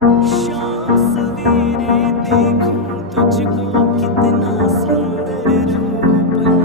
शाम सवेरे देखूं तुझको कितना सुंदर रूप है।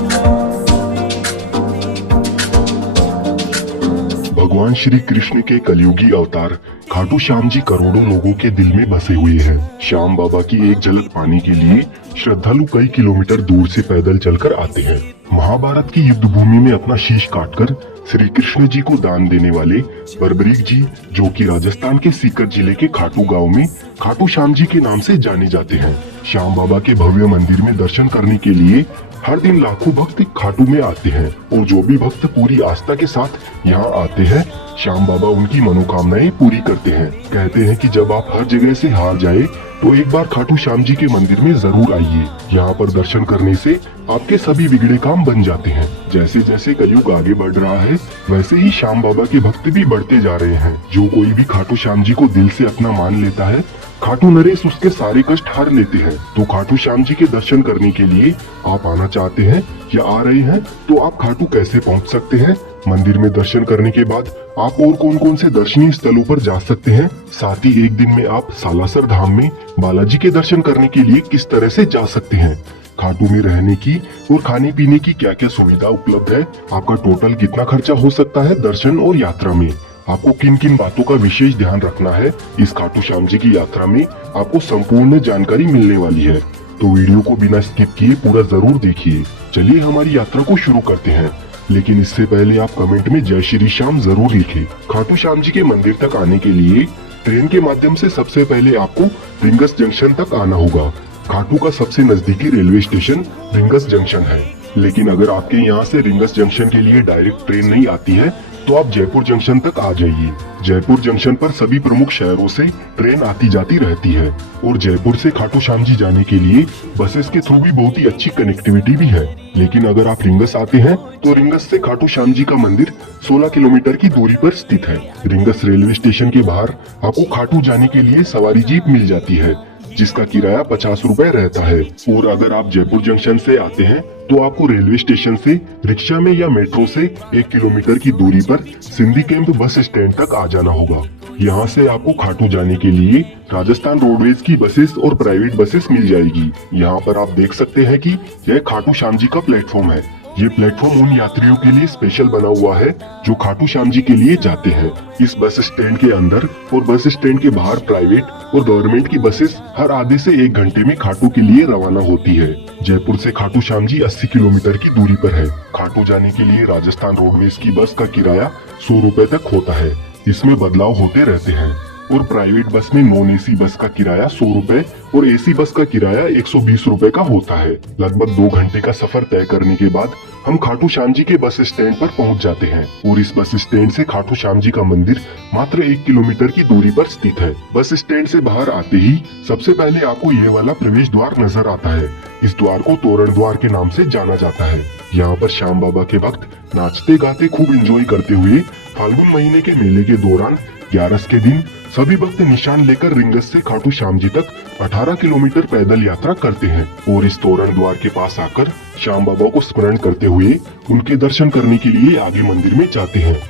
शाम सवेरे देखूं तुझको कितना भगवान श्री कृष्ण के कलयुगी अवतार खाटू श्याम जी करोड़ों लोगों के दिल में बसे हुए हैं। श्याम बाबा की एक झलक पाने के लिए श्रद्धालु कई किलोमीटर दूर से पैदल चलकर आते हैं। महाभारत की युद्ध भूमि में अपना शीश काटकर श्री कृष्ण जी को दान देने वाले बर्बरीक जी, जो कि राजस्थान के सीकर जिले के खाटू गांव में खाटू श्याम जी के नाम से जाने जाते हैं। श्याम बाबा के भव्य मंदिर में दर्शन करने के लिए हर दिन लाखों भक्त खाटू में आते हैं और जो भी भक्त पूरी आस्था के साथ यहाँ आते हैं, श्याम बाबा उनकी मनोकामनाएं पूरी करते हैं। कहते हैं कि जब आप हर जगह से हार जाए तो एक बार खाटू श्याम जी के मंदिर में जरूर आइए। यहाँ पर दर्शन करने से आपके सभी बिगड़े काम बन जाते हैं। जैसे जैसे कलयुग आगे बढ़ रहा है, वैसे ही श्याम बाबा के भक्त भी बढ़ते जा रहे हैं। जो कोई भी खाटू श्याम जी को दिल से अपना मान लेता है, खाटू नरेश उसके सारे कष्ट हर लेते हैं। तो खाटू श्याम जी के दर्शन करने के लिए आप आना चाहते हैं या आ रहे हैं तो आप खाटू कैसे पहुंच सकते हैं? मंदिर में दर्शन करने के बाद आप और कौन कौन से दर्शनीय स्थलों पर जा सकते हैं? साथ ही एक दिन में आप सालासर धाम में बालाजी के दर्शन करने के लिए किस तरह से जा सकते हैं? खाटू में रहने की और खाने पीने की क्या क्या सुविधा उपलब्ध है? आपका टोटल कितना खर्चा हो सकता है दर्शन और यात्रा में? आपको किन किन बातों का विशेष ध्यान रखना है? इस खाटू श्याम जी की यात्रा में आपको संपूर्ण जानकारी मिलने वाली है, तो वीडियो को बिना स्किप किए पूरा जरूर देखिए। चलिए हमारी यात्रा को शुरू करते हैं, लेकिन इससे पहले आप कमेंट में जय श्री श्याम जरूर लिखें। खाटू श्याम जी के मंदिर तक आने के लिए ट्रेन के माध्यम से सबसे पहले आपको रिंगस जंक्शन तक आना होगा। खाटू का सबसे नजदीकी रेलवे स्टेशन रिंगस जंक्शन है, लेकिन अगर आपके यहाँ से रिंगस जंक्शन के लिए डायरेक्ट ट्रेन नहीं आती है तो आप जयपुर जंक्शन तक आ जाइए। जयपुर जंक्शन पर सभी प्रमुख शहरों से ट्रेन आती जाती रहती है और जयपुर से खाटू श्याम जी जाने के लिए बसेस के थ्रू भी बहुत ही अच्छी कनेक्टिविटी भी है। लेकिन अगर आप रिंगस आते हैं तो रिंगस से खाटू श्याम जी का मंदिर 16 किलोमीटर की दूरी पर स्थित है। रिंगस रेलवे स्टेशन के बाहर आपको खाटू जाने के लिए सवारी जीप मिल जाती है, जिसका किराया 50 रुपए रहता है। और अगर आप जयपुर जंक्शन से आते हैं तो आपको रेलवे स्टेशन से रिक्शा में या मेट्रो से 1 किलोमीटर की दूरी पर सिंधी कैंप बस स्टैंड तक आ जाना होगा। यहाँ से आपको खाटू जाने के लिए राजस्थान रोडवेज की बसेस और प्राइवेट बसेस मिल जाएगी। यहाँ पर आप देख सकते हैं कि यह खाटू श्याम जी का प्लेटफॉर्म है। ये प्लेटफॉर्म उन यात्रियों के लिए स्पेशल बना हुआ है जो खाटू श्याम जी के लिए जाते हैं। इस बस स्टैंड के अंदर और बस स्टैंड के बाहर प्राइवेट और गवर्नमेंट की बसेस हर आधे से 1 घंटे में खाटू के लिए रवाना होती है। जयपुर से खाटू श्याम जी 80 किलोमीटर की दूरी पर है। खाटू जाने के लिए राजस्थान रोडवेज की बस का किराया 100 रुपए तक होता है। इसमें बदलाव होते रहते हैं और प्राइवेट बस में नॉन एसी बस का किराया 100 रुपए और एसी बस का किराया 120 रुपए का होता है। लगभग 2 घंटे का सफर तय करने के बाद हम खाटू श्याम जी के बस स्टैंड पर पहुंच जाते हैं और इस बस स्टैंड से खाटू श्याम जी का मंदिर मात्र 1 किलोमीटर की दूरी पर स्थित है। बस स्टैंड से बाहर आते ही सबसे पहले आपको ये वाला प्रवेश द्वार नजर आता है। इस द्वार को तोरण द्वार के नाम से जाना जाता है। यहाँ पर श्याम बाबा के भक्त नाचते गाते खूब एंजॉय करते हुए फाल्गुन महीने के मेले के दौरान 11 के दिन सभी भक्त निशान लेकर रिंगस से खाटू श्याम जी तक 18 किलोमीटर पैदल यात्रा करते हैं और इस तोरण द्वार के पास आकर श्याम बाबा को स्मरण करते हुए उनके दर्शन करने के लिए आगे मंदिर में जाते हैं।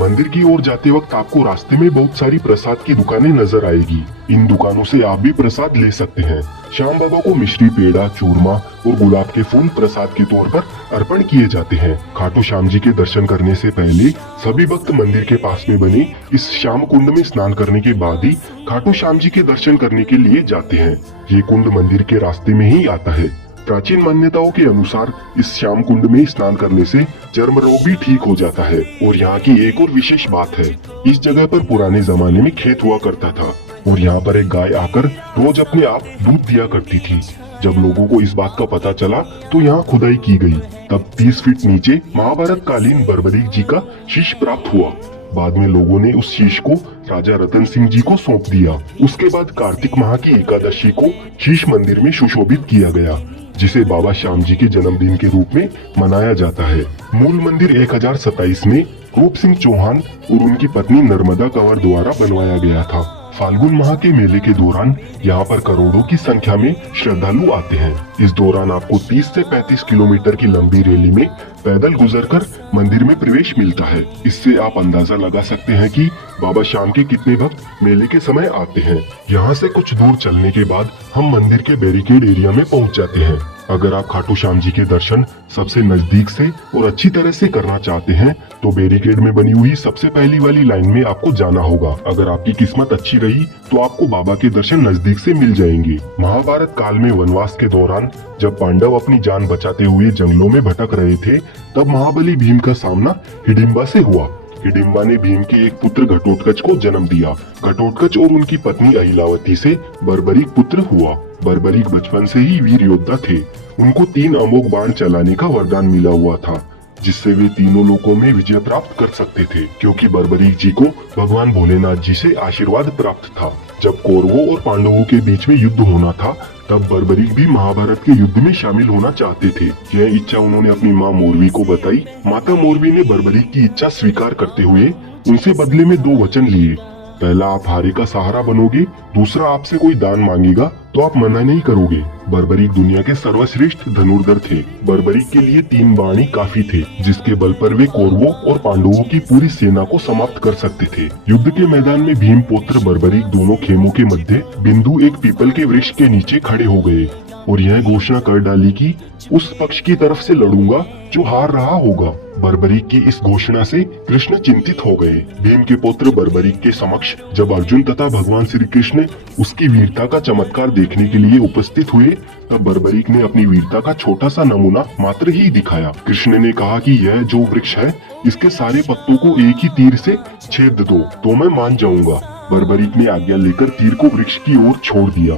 मंदिर की ओर जाते वक्त आपको रास्ते में बहुत सारी प्रसाद की दुकानें नजर आएगी। इन दुकानों से आप भी प्रसाद ले सकते हैं। श्याम बाबा को मिश्री, पेड़ा, चूरमा और गुलाब के फूल प्रसाद के तौर पर अर्पण किए जाते हैं। खाटू श्याम जी के दर्शन करने से पहले सभी भक्त मंदिर के पास में बने इस श्याम कुंड में स्नान करने के बाद ही खाटू श्याम जी के दर्शन करने के लिए जाते हैं। ये कुंड मंदिर के रास्ते में ही आता है। प्राचीन मान्यताओं के अनुसार इस श्याम कुंड में स्नान करने से चर्म रोग भी ठीक हो जाता है। और यहाँ की एक और विशेष बात है, इस जगह पर पुराने जमाने में खेत हुआ करता था और यहाँ पर एक गाय आकर रोज अपने आप दूध दिया करती थी। जब लोगों को इस बात का पता चला तो यहाँ खुदाई की गई। तब 30 फीट नीचे महाभारत कालीन बर्बरीक जी का शीश प्राप्त हुआ। बाद में लोगों ने उस शीश को राजा रतन सिंह जी को सौंप दिया। उसके बाद कार्तिक माह की एकादशी को शीश मंदिर में सुशोभित किया गया, जिसे बाबा श्याम जी के जन्मदिन के रूप में मनाया जाता है। मूल मंदिर 1027 में रूप सिंह चौहान और उनकी पत्नी नर्मदा कंवर द्वारा बनवाया गया था। फाल्गुन माह के मेले के दौरान यहाँ पर करोड़ों की संख्या में श्रद्धालु आते हैं। इस दौरान आपको 30 से 35 किलोमीटर की लंबी रैली में पैदल गुजरकर मंदिर में प्रवेश मिलता है। इससे आप अंदाजा लगा सकते हैं कि बाबा श्याम के कितने भक्त मेले के समय आते हैं। यहाँ से कुछ दूर चलने के बाद हम मंदिर के बैरिकेड एरिया में पहुँच जाते हैं। अगर आप खाटू श्याम जी के दर्शन सबसे नजदीक से और अच्छी तरह से करना चाहते हैं तो बैरिकेड में बनी हुई सबसे पहली वाली लाइन में आपको जाना होगा। अगर आपकी किस्मत अच्छी रही तो आपको बाबा के दर्शन नजदीक से मिल जाएंगे। महाभारत काल में वनवास के दौरान जब पांडव अपनी जान बचाते हुए जंगलों में भटक रहे थे, तब महाबली भीम का सामना हिडिंबा से हुआ। हिडिंबा ने भीम के एक पुत्र घटोत्कच को जन्म दिया। घटोत्कच और उनकी पत्नी अहिलावती से बर्बरीक पुत्र हुआ। बर्बरीक बचपन से ही वीर योद्धा थे। उनको 3 अमोघ बाण चलाने का वरदान मिला हुआ था, जिससे वे तीनों लोकों में विजय प्राप्त कर सकते थे, क्योंकि बर्बरीक जी को भगवान भोलेनाथ जी से आशीर्वाद प्राप्त था। जब कौरवों और पांडवों के बीच में युद्ध होना था, तब बर्बरीक भी महाभारत के युद्ध में शामिल होना चाहते थे। यह इच्छा उन्होंने अपनी माँ मोरवी को बताई। माता मोरवी ने बर्बरीक की इच्छा स्वीकार करते हुए उनसे बदले में 2 वचन लिए। पहला, आप हारे का सहारा बनोगे। दूसरा, आपसे कोई दान मांगेगा तो आप मना नहीं करोगे। बर्बरीक दुनिया के सर्वश्रेष्ठ धनुर्धर थे। बर्बरीक के लिए 3 बाण ही काफी थे, जिसके बल पर वे कौरवों और पांडवों की पूरी सेना को समाप्त कर सकते थे। युद्ध के मैदान में भीम पुत्र बर्बरीक दोनों खेमों के मध्य बिंदु एक पीपल के वृक्ष के नीचे खड़े हो गए और यह घोषणा कर डाली कि उस पक्ष की तरफ से लड़ूंगा जो हार रहा होगा। बर्बरीक की इस घोषणा से कृष्ण चिंतित हो गए। भीम के पुत्र बर्बरीक के समक्ष जब अर्जुन तथा भगवान श्री कृष्ण उसकी वीरता का चमत्कार देखने के लिए उपस्थित हुए, तब बर्बरीक ने अपनी वीरता का छोटा सा नमूना मात्र ही दिखाया। कृष्ण ने कहा कि यह जो वृक्ष है, इसके सारे पत्तों को एक ही तीर से छेद दो तो मैं मान जाऊंगा। बर्बरीक ने आज्ञा लेकर तीर को वृक्ष की ओर छोड़ दिया।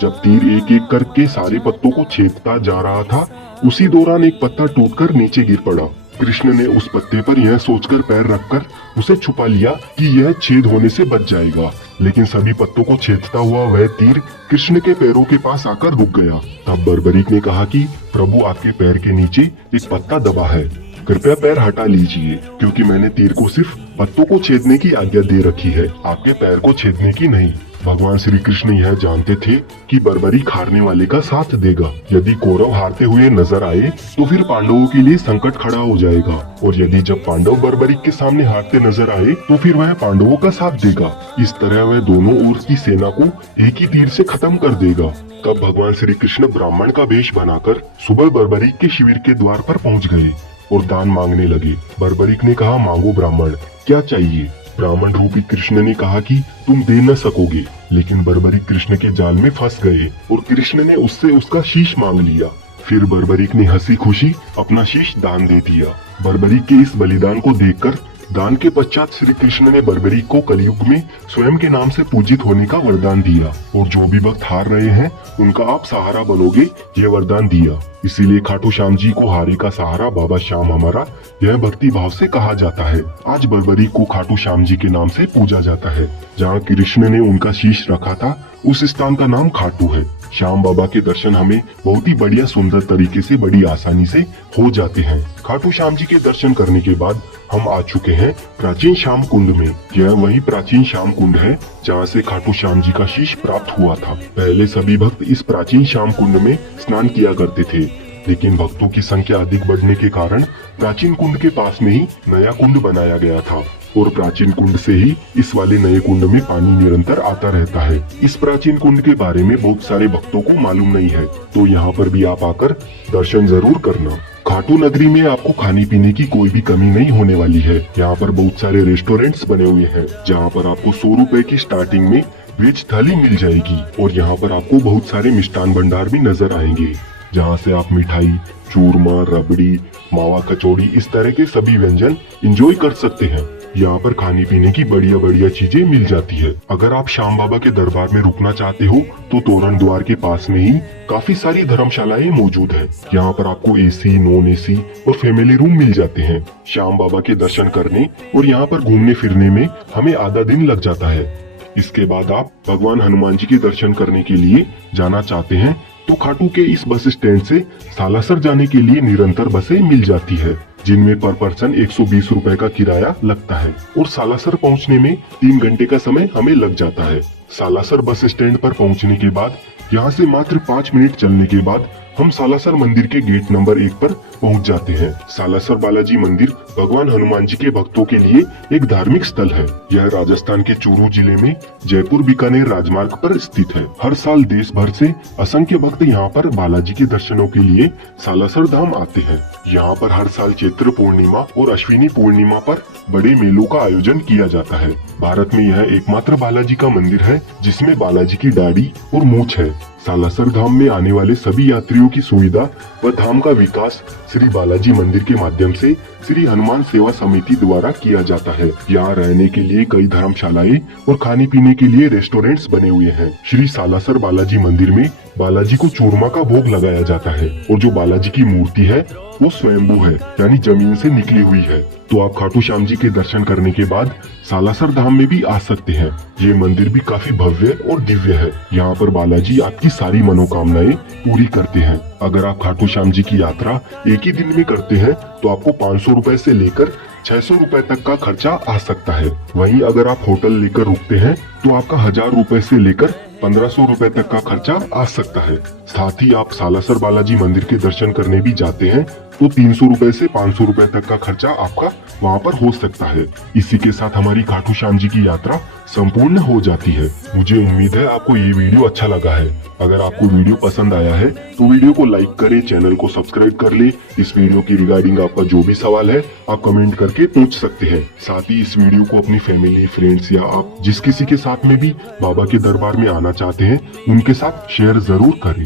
जब तीर एक एक करके सारे पत्तों को छेदता जा रहा था, उसी दौरान एक पत्ता टूटकर नीचे गिर पड़ा। कृष्ण ने उस पत्ते पर यह सोचकर पैर रखकर उसे छुपा लिया कि यह छेद होने से बच जाएगा, लेकिन सभी पत्तों को छेदता हुआ वह तीर कृष्ण के पैरों के पास आकर रुक गया। तब बर्बरीक ने कहा कि प्रभु, आपके पैर के नीचे एक पत्ता दबा है, कृपया पैर हटा लीजिए, क्योंकि मैंने तीर को सिर्फ पत्तों को छेदने की आज्ञा दे रखी है, आपके पैर को छेदने की नहीं। भगवान श्री कृष्ण यह जानते थे कि बर्बरीक हारने वाले का साथ देगा। यदि कौरव हारते हुए नजर आए तो फिर पांडवों के लिए संकट खड़ा हो जाएगा, और यदि जब पांडव बर्बरीक के सामने हारते नजर आए तो फिर वह पांडवों का साथ देगा। इस तरह वह दोनों ओर की सेना को एक ही तीर से खत्म कर देगा। तब भगवान श्री कृष्ण ब्राह्मण का वेश बनाकर सुबह बर्बरीक के शिविर के द्वार पर पहुँच गए और दान मांगने लगे। बर्बरीक ने कहा, मांगो ब्राह्मण, क्या चाहिए? ब्राह्मण रूपी कृष्ण ने कहा कि तुम दे न सकोगे, लेकिन बर्बरीक कृष्ण के जाल में फंस गए और कृष्ण ने उससे उसका शीश मांग लिया। फिर बर्बरीक ने हंसी खुशी अपना शीश दान दे दिया। बर्बरीक के इस बलिदान को देखकर दान के पश्चात श्री कृष्ण ने बर्बरीक को कलयुग में स्वयं के नाम से पूजित होने का वरदान दिया, और जो भी भक्त हार रहे हैं उनका आप सहारा बनोगे, ये वरदान दिया। इसीलिए खाटू श्याम जी को हारे का सहारा बाबा श्याम हमारा, यह भक्ति भाव से कहा जाता है। आज बर्बरीक को खाटू श्याम जी के नाम से पूजा जाता है। जहाँ कृष्ण ने उनका शीश रखा था, उस स्थान का नाम खाटू है। श्याम बाबा के दर्शन हमें बहुत ही बढ़िया सुंदर तरीके से बड़ी आसानी से हो जाते हैं। खाटू श्याम जी के दर्शन करने के बाद हम आ चुके हैं प्राचीन श्याम कुंड में। यह वही प्राचीन श्याम कुंड है जहाँ से खाटू श्याम जी का शीश प्राप्त हुआ था। पहले सभी भक्त इस प्राचीन श्याम कुंड में स्नान किया करते थे, लेकिन भक्तों की संख्या अधिक बढ़ने के कारण प्राचीन कुंड के पास में ही नया कुंड बनाया गया था, और प्राचीन कुंड से ही इस वाले नए कुंड में पानी निरंतर आता रहता है। इस प्राचीन कुंड के बारे में बहुत सारे भक्तों को मालूम नहीं है, तो यहाँ पर भी आप आकर दर्शन जरूर करना। खाटू नगरी में आपको खाने पीने की कोई भी कमी नहीं होने वाली है। यहाँ पर बहुत सारे रेस्टोरेंट्स बने हुए हैं, जहाँ पर आपको 100 रुपए की स्टार्टिंग में वेज थाली मिल जाएगी, और यहाँ पर आपको बहुत सारे मिष्ठान भंडार भी नजर आएंगे, जहाँ से आप मिठाई, चूरमा, रबड़ी, मावा कचौड़ी, इस तरह के सभी व्यंजन एंजॉय कर सकते हैं। यहाँ पर खाने पीने की बढ़िया बढ़िया चीजें मिल जाती है। अगर आप श्याम बाबा के दरबार में रुकना चाहते हो तो तोरण द्वार के पास में ही काफी सारी धर्मशालाएं मौजूद है। यहाँ पर आपको एसी, नॉन एसी और फैमिली रूम मिल जाते हैं। श्याम बाबा के दर्शन करने और यहाँ पर घूमने फिरने में हमें आधा दिन लग जाता है। इसके बाद आप भगवान हनुमान जी के दर्शन करने के लिए जाना चाहते हैं तो खाटू के इस बस स्टैंड से सालासर जाने के लिए निरंतर बसें मिल जाती है। जिनमें पर पर्सन 120 रुपए का किराया लगता है और सालासर पहुंचने में 3 घंटे का समय हमें लग जाता है। सालासर बस स्टैंड पर पहुंचने के बाद यहाँ से मात्र 5 मिनट चलने के बाद हम सालासर मंदिर के गेट नंबर 1 पर पहुंच जाते हैं। सालासर बालाजी मंदिर भगवान हनुमान जी के भक्तों के लिए एक धार्मिक स्थल है। यह राजस्थान के चूरू जिले में जयपुर बीकानेर राजमार्ग पर स्थित है। हर साल देश भर से असंख्य भक्त यहाँ पर बालाजी के दर्शनों के लिए सालासर धाम आते हैं। यहाँ पर हर साल चैत्र पूर्णिमा और अश्विनी पूर्णिमा पर बड़े मेलों का आयोजन किया जाता है। भारत में यह एकमात्र बालाजी का मंदिर है जिसमें बालाजी की दाढ़ी और मूंछ है। सालासर धाम में आने वाले सभी यात्रियों की सुविधा व धाम का विकास श्री बालाजी मंदिर के माध्यम से श्री हनुमान सेवा समिति द्वारा किया जाता है। यहाँ रहने के लिए कई धर्मशालाएं और खाने पीने के लिए रेस्टोरेंट्स बने हुए हैं। श्री सालासर बालाजी मंदिर में बालाजी को चूरमा का भोग लगाया जाता है और जो बालाजी की मूर्ति है वो स्वयंभू है, यानी जमीन से निकली हुई है। तो आप खाटू श्याम जी के दर्शन करने के बाद सालासर धाम में भी आ सकते हैं। ये मंदिर भी काफी भव्य और दिव्य है। यहाँ पर बालाजी आपकी सारी मनोकामनाएं पूरी करते हैं। अगर आप खाटू श्याम जी की यात्रा एक ही दिन में करते हैं तो आपको 500 रुपए से लेकर 600 रुपए तक का खर्चा आ सकता है। वहीं अगर आप होटल लेकर रुकते हैं तो आपका 1000 रुपए से लेकर 1500 रुपए तक का खर्चा आ सकता है। साथ ही आप सालासर बालाजी मंदिर के दर्शन करने भी जाते हैं तो 300 रुपए से 500 रुपए तक का खर्चा आपका वहाँ पर हो सकता है। इसी के साथ हमारी खाटू श्याम जी की यात्रा संपूर्ण हो जाती है। मुझे उम्मीद है आपको ये वीडियो अच्छा लगा है। अगर आपको वीडियो पसंद आया है तो वीडियो को लाइक करें, चैनल को सब्सक्राइब कर ले। इस वीडियो की रिगार्डिंग आपका जो भी सवाल है आप कमेंट करके पूछ सकते हैं। साथ ही इस वीडियो को अपनी फैमिली, फ्रेंड्स या आप जिस किसी के साथ में भी बाबा के दरबार में आना चाहते हैं उनके साथ शेयर जरूर करें।